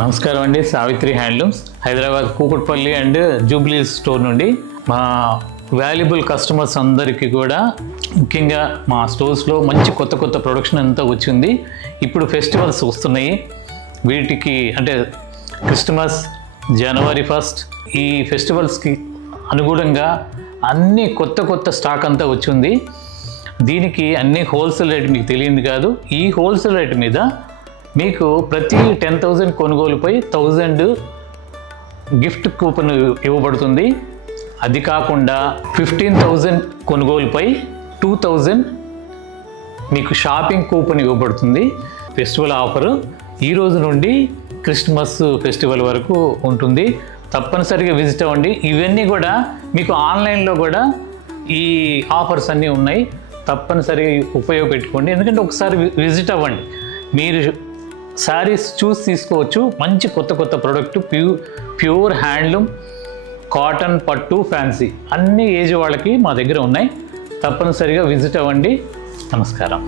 నమస్కారం అండి. Savitri handlooms Hyderabad Kukatpally and Jubilee store నుండి మా వాల్యుబుల్ కస్టమర్స్ అందరికీ కూడా ముఖ్యంగా మా స్టోర్స్లో మంచి కొత్త ప్రొడక్షన్ అంతా వచ్చింది. ఇప్పుడు ఫెస్టివల్స్ వస్తున్నాయి. వీటికి అంటే క్రిస్మస్, జనవరి 1 ఈ ఫెస్టివల్స్కి అనుగుణంగా అన్ని కొత్త స్టాక్ అంతా వచ్చింది. దీనికి అన్ని హోల్సేల్ రేట్ మీకు తెలియదు కాదు. ఈ హోల్సేల్ రేట్ మీద మీకు ప్రతి 10,000 కొనుగోలుపై 1000 గిఫ్ట్ కూపన్ ఇవ్వబడుతుంది. అది కాకుండా 15,000 కొనుగోలుపై 2,000 మీకు షాపింగ్ కూపన్ ఇవ్వబడుతుంది. ఫెస్టివల్ ఆఫరు ఈ రోజు నుండి క్రిస్మస్ ఫెస్టివల్ వరకు ఉంటుంది. తప్పనిసరిగా విజిట్ అవ్వండి. ఇవన్నీ కూడా మీకు ఆన్లైన్లో కూడా ఈ ఆఫర్స్ అన్నీ ఉన్నాయి. తప్పనిసరిగా ఉపయోగపెట్టుకోండి. ఎందుకంటే ఒకసారి విజిట్ అవ్వండి. మీరు శారీస్ చూసి తీసుకోవచ్చు. మంచి కొత్త ప్రోడక్ట్, ప్యూర్ హ్యాండ్లూమ్, కాటన్, పట్టు, ఫ్యాన్సీ అన్ని ఏజ్ వాళ్ళకి మా దగ్గర ఉన్నాయి. తప్పనిసరిగా విజిట్ అవ్వండి. నమస్కారం.